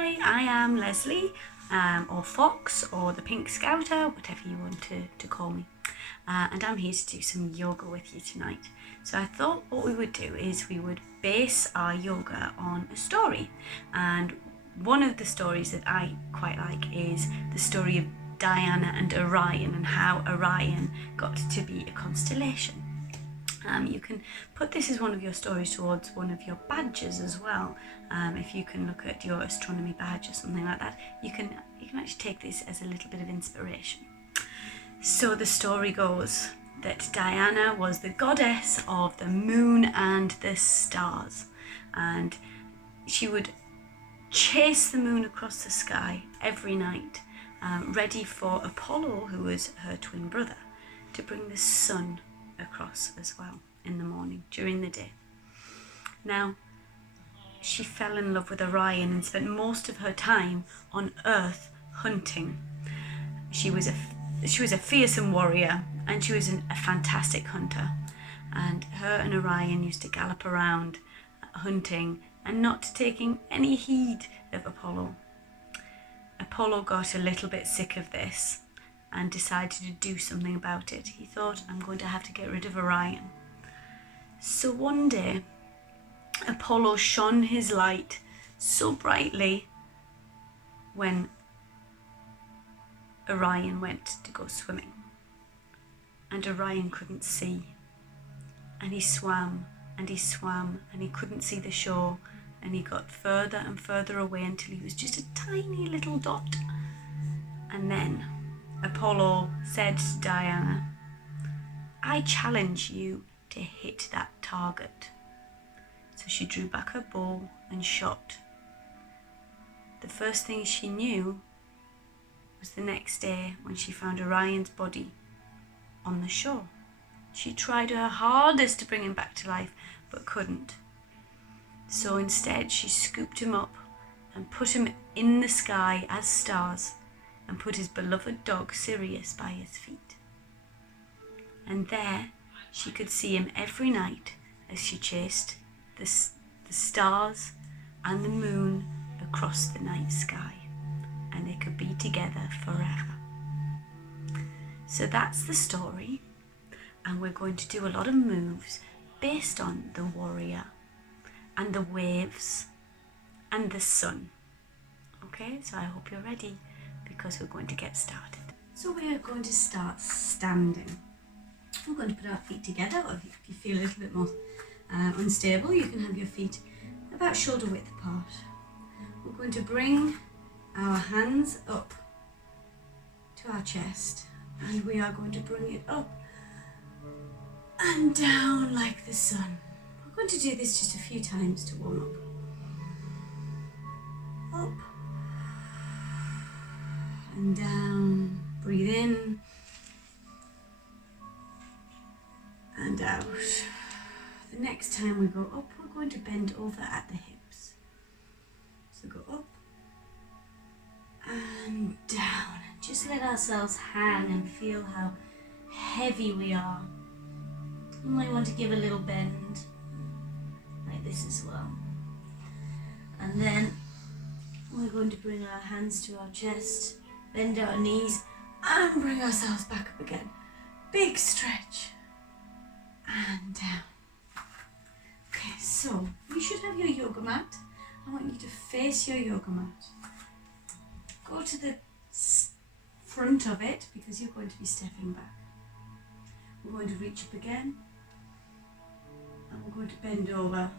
Hi, I am Leslie, or Fox, or the Pink Scouter, whatever you want to call me. And I'm here to do some yoga with you tonight. So I thought what we would do is we would base our yoga on a story. And one of the stories that I quite like is the story of Diana and Orion, and how Orion got to be a constellation. You can put this as one of your stories towards one of your badges as well. If you can look at your astronomy badge or something like that, you can actually take this as a little bit of inspiration. So the story goes that Diana was the goddess of the moon and the stars, and she would chase the moon across the sky every night, ready for Apollo, who was her twin brother, to bring the sun across as well in the morning during the day. Now, she fell in love with Orion and spent most of her time on Earth hunting. She was a fearsome warrior, and she was a fantastic hunter. And her and Orion used to gallop around hunting and not taking any heed of Apollo. Apollo got a little bit sick of this and decided to do something about it. He thought, I'm going to have to get rid of Orion. So one day, Apollo shone his light so brightly when Orion went to go swimming. And Orion couldn't see. And he swam and he swam and he couldn't see the shore. And he got further and further away until he was just a tiny little dot. And then Apollo said to Diana, I challenge you to hit that target. So she drew back her bow and shot. The first thing she knew was the next day when she found Orion's body on the shore. She tried her hardest to bring him back to life, but couldn't. So instead she scooped him up and put him in the sky as stars, and put his beloved dog Sirius by his feet. And there she could see him every night as she chased the stars and the moon across the night sky, and they could be together forever. So that's the story, and we're going to do a lot of moves based on the warrior and the waves and the sun. Okay, so I hope you're ready, because we're going to get started. So we are going to start standing. We're going to put our feet together, or if you feel a little bit more unstable, you can have your feet about shoulder width apart. We're going to bring our hands up to our chest, and we are going to bring it up and down like the sun. We're going to do this just a few times to warm up. Up and down. Breathe in and out. The next time we go up, we're going to bend over at the hips. So go up and down, and just let ourselves hang and feel how heavy we are. You might want to give a little bend like this as well. And then we're going to bring our hands to our chest, bend our knees, and bring ourselves back up again. Big stretch and down. Okay, so you should have your yoga mat. I want you to face your yoga mat. Go to the front of it, because you're going to be stepping back. We're going to reach up again, and we're going to bend over.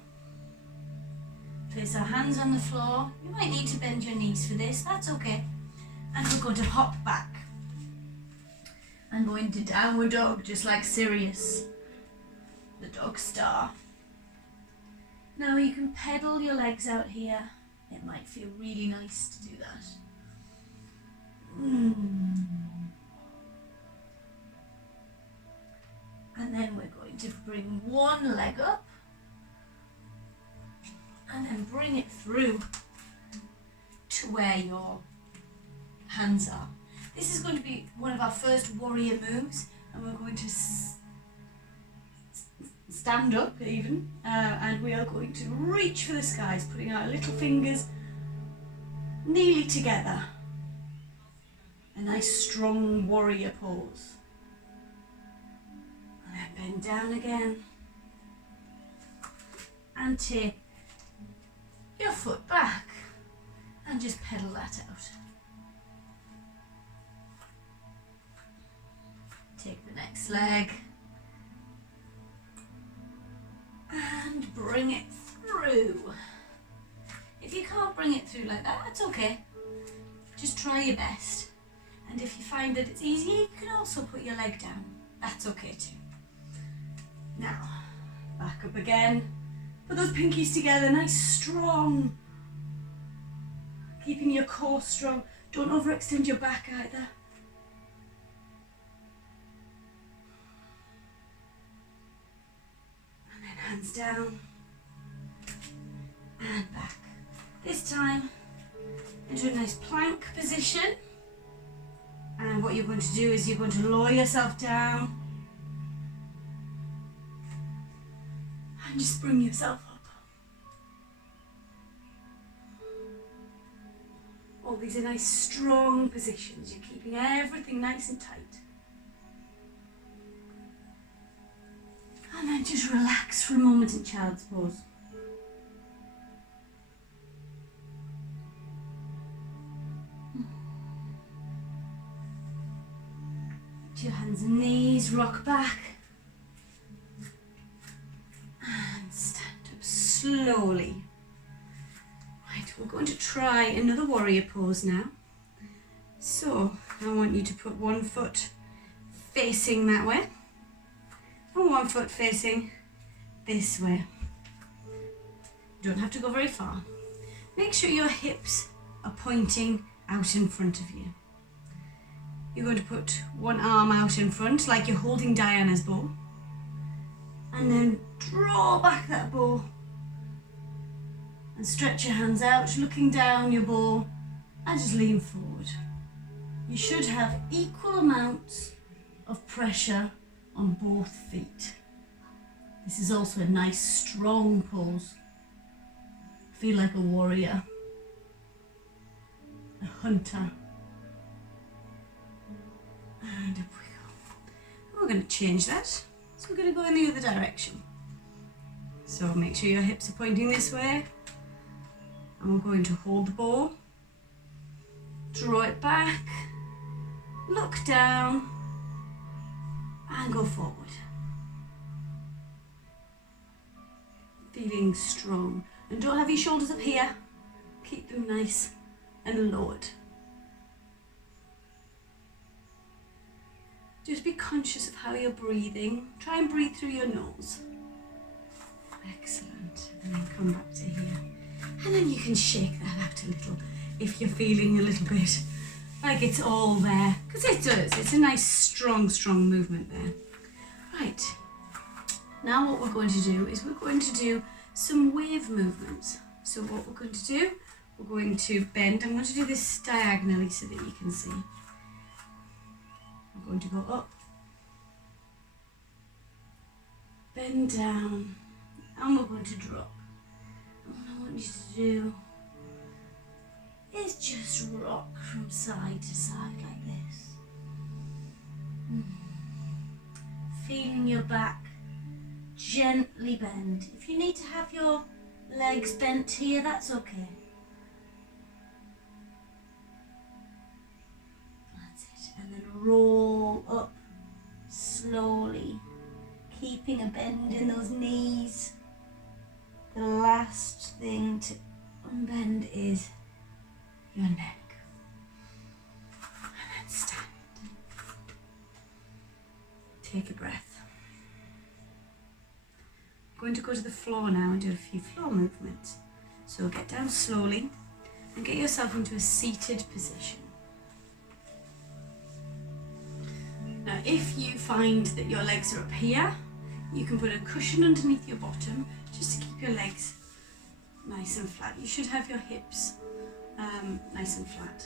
Place our hands on the floor. You might need to bend your knees for this, that's okay. And we're going to hop back and go into downward dog, just like Sirius, the dog star. Now you can pedal your legs out here. It might feel really nice to do that. And then we're going to bring one leg up and then bring it through to where your hands are. This is going to be one of our first warrior moves, and we're going to stand up even, and we are going to reach for the skies, putting our little fingers nearly together. A nice strong warrior pose. And then bend down again. And take your foot back and just pedal that out. Take the next leg and bring it through. If you can't bring it through like that, that's okay. Just try your best. And if you find that it's easier, you can also put your leg down. That's okay too. Now, back up again. Put those pinkies together, nice strong. Keeping your core strong. Don't overextend your back either. And then hands down and back. This time into a nice plank position. And what you're going to do is you're going to lower yourself down and just bring yourself up. All these are nice strong positions. You're keeping everything nice and tight. And then just relax for a moment in child's pose. To your hands and knees, rock back. And stand up slowly. Right, we're going to try another warrior pose now. So, I want you to put one foot facing that way. And one foot facing this way. You don't have to go very far. Make sure your hips are pointing out in front of you. You're going to put one arm out in front like you're holding Diana's bow. And then draw back that bow. And stretch your hands out, looking down your bow. And just lean forward. You should have equal amounts of pressure on both feet. This is also a nice strong pose. Feel like a warrior, a hunter. And up we go. We're going to change that. So we're going to go in the other direction. So make sure your hips are pointing this way. And we're going to hold the bow. Draw it back. Look down. And go forward. Feeling strong. And don't have your shoulders up here. Keep them nice and lowered. Just be conscious of how you're breathing. Try and breathe through your nose. Excellent. And then come back to here. And then you can shake that out a little if you're feeling a little bit like it's all there. Because it does. It's a nice, strong movement there. Right. Now what we're going to do is we're going to do some wave movements. So what we're going to do, we're going to bend. I'm going to do this diagonally so that you can see. I'm going to go up, bend down, and we're going to drop. And what I want you to do is just rock from side to side like this. Feeling your back gently bend. If you need to have your legs bent here, that's okay. That's it. And then roll up slowly, keeping a bend in those knees. The last thing to unbend is your neck. And then stand. Take a breath. I'm going to go to the floor now and do a few floor movements. So get down slowly and get yourself into a seated position. Now if you find that your legs are up here, you can put a cushion underneath your bottom just to keep your legs nice and flat. You should have your hips nice and flat.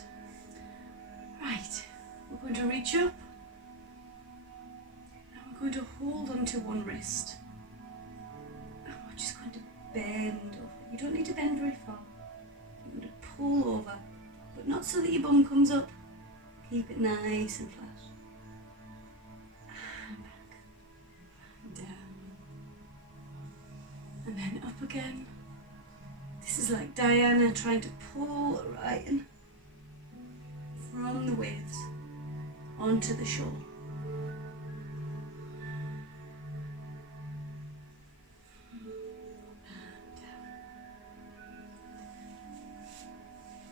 Right, we're going to reach up and we're going to hold onto one wrist. And we're just going to bend over. You don't need to bend very far. You're going to pull over but not so that your bum comes up. Keep it nice and flat. And back, and down, and then up again. This is like Diana trying to pull Orion from the waves onto the shore.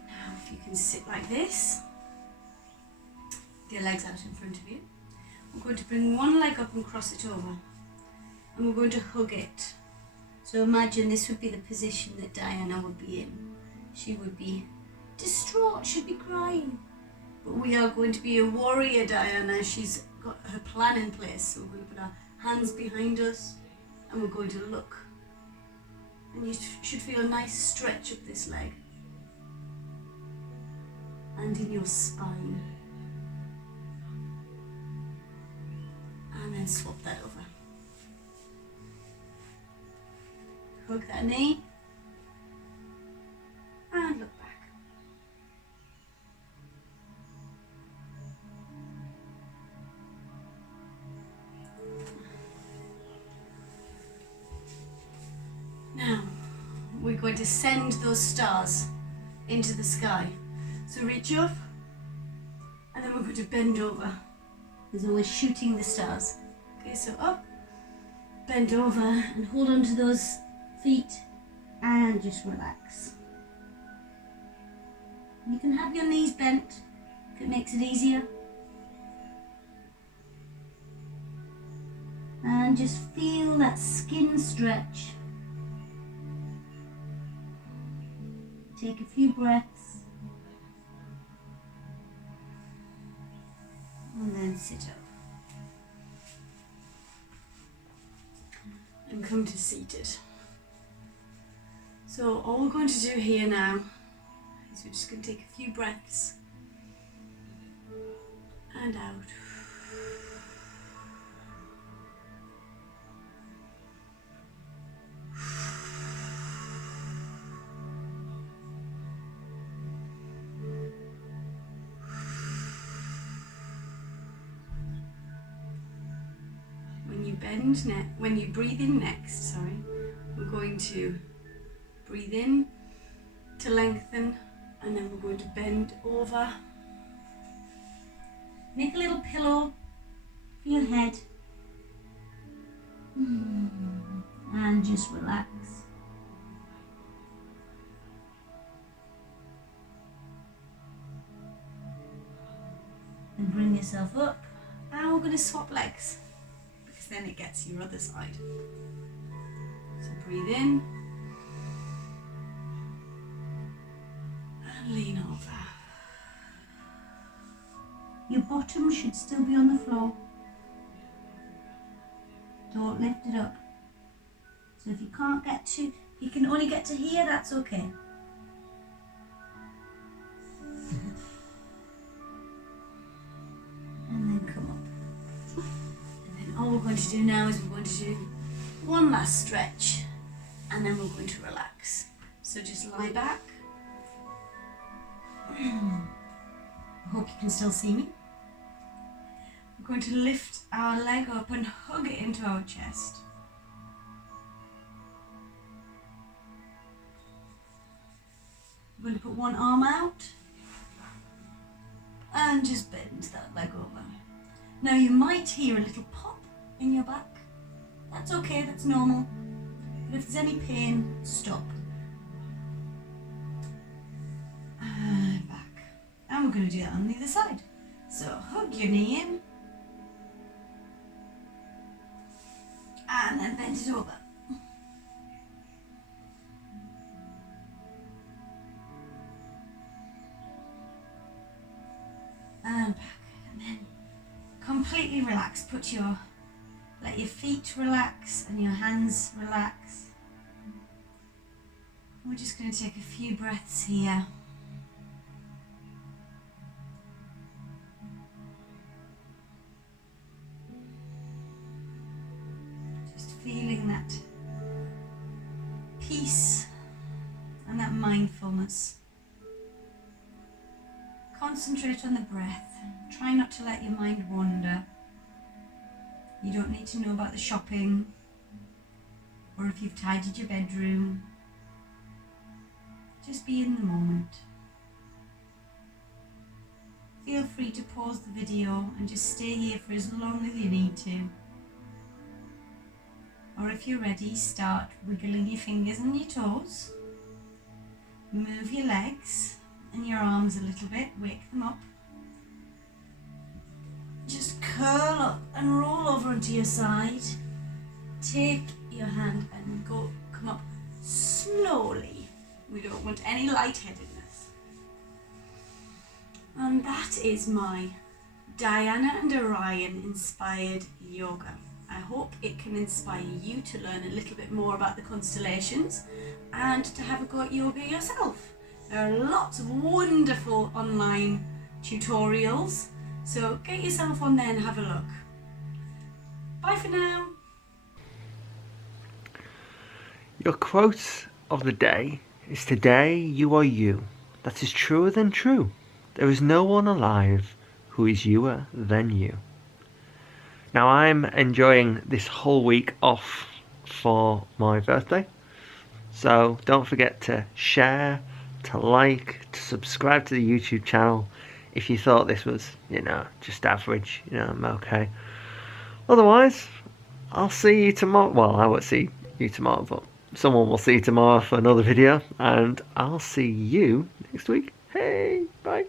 Now if you can sit like this, with your legs out in front of you, we're going to bring one leg up and cross it over, and we're going to hug it. So imagine this would be the position that Diana would be in. She would be distraught, she'd be crying. But we are going to be a warrior Diana. She's got her plan in place. So we're going to put our hands behind us and we're going to look. And you should feel a nice stretch up this leg and in your spine. And then swap that over. Hug that knee and look back. Now we're going to send those stars into the sky. So reach up and then we're going to bend over as though we're shooting the stars. Okay, so up, bend over and hold on to those feet and just relax. You can have your knees bent if it makes it easier. And just feel that skin stretch. Take a few breaths. And then sit up. And come to seated. So all we're going to do here now is we're just going to take a few breaths and out. When you breathe in next, we're going to breathe in to lengthen, and then we're going to bend over. Make a little pillow for your head. And just relax. And bring yourself up. And we're going to swap legs, because then it gets your other side. So breathe in. And lean over. Your bottom should still be on the floor. Don't lift it up. So if you can't get to, you can only get to here, that's okay. And then come up. And then all we're going to do now is we're going to do one last stretch, and then we're going to relax. So just lie back. I hope you can still see me. We're going to lift our leg up and hug it into our chest. We're going to put one arm out and just bend that leg over. Now you might hear a little pop in your back. That's okay, that's normal. But if there's any pain, stop. And back. And we're going to do that on the other side. So hug your knee in. And then bend it over. And back. And then completely relax. Let your feet relax and your hands relax. We're just going to take a few breaths here. Feeling that peace and that mindfulness. concentrate on the breath. Try not to let your mind wander. You don't need to know about the shopping or if you've tidied your bedroom. Just be in the moment. Feel free to pause the video and just stay here for as long as you need to. Or if you're ready, start wiggling your fingers and your toes. Move your legs and your arms a little bit, wake them up. Just curl up and roll over onto your side. Take your hand and come up slowly. We don't want any lightheadedness. And that is my Diana and Orion inspired yoga. I hope it can inspire you to learn a little bit more about the constellations and to have a go at yoga yourself. There are lots of wonderful online tutorials, so get yourself on there and have a look. Bye for now. Your quote of the day is, "Today you are you. That is truer than true. There is no one alive who is youer than you." Now I'm enjoying this whole week off for my birthday, so don't forget to share, to like, to subscribe to the YouTube channel if you thought this was, just average, I'm okay. Otherwise, I'll see you tomorrow. Well, I won't see you tomorrow, but someone will see you tomorrow for another video, and I'll see you next week. Hey, bye.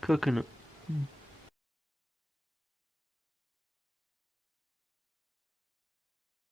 Coconut.